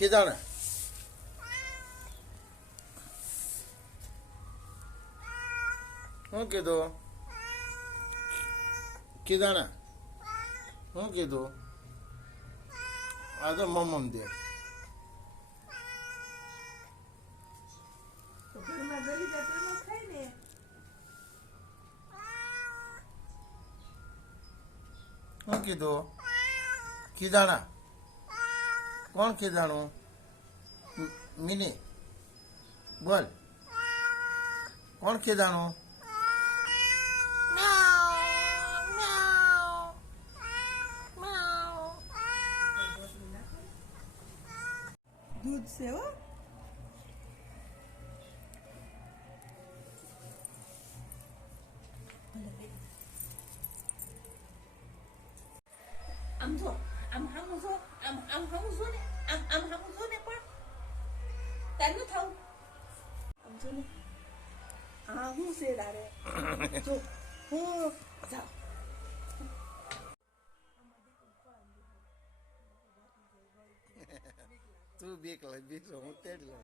કીધા શું કીધું કીધા શું કીધું આ તો મમ્મ દે શું કીધું કીધાણા કોણ કીધાણું મિની બોલ કોણ કીધાણું દૂધ છે હો આમ જો આમ હામું જો આમ હામું જો ને આમ હામું જો ને પણ તારું થાવું આમ જો ને હા હું છે તારે જો હું જાઓ તું બીક હું તેડ લઉં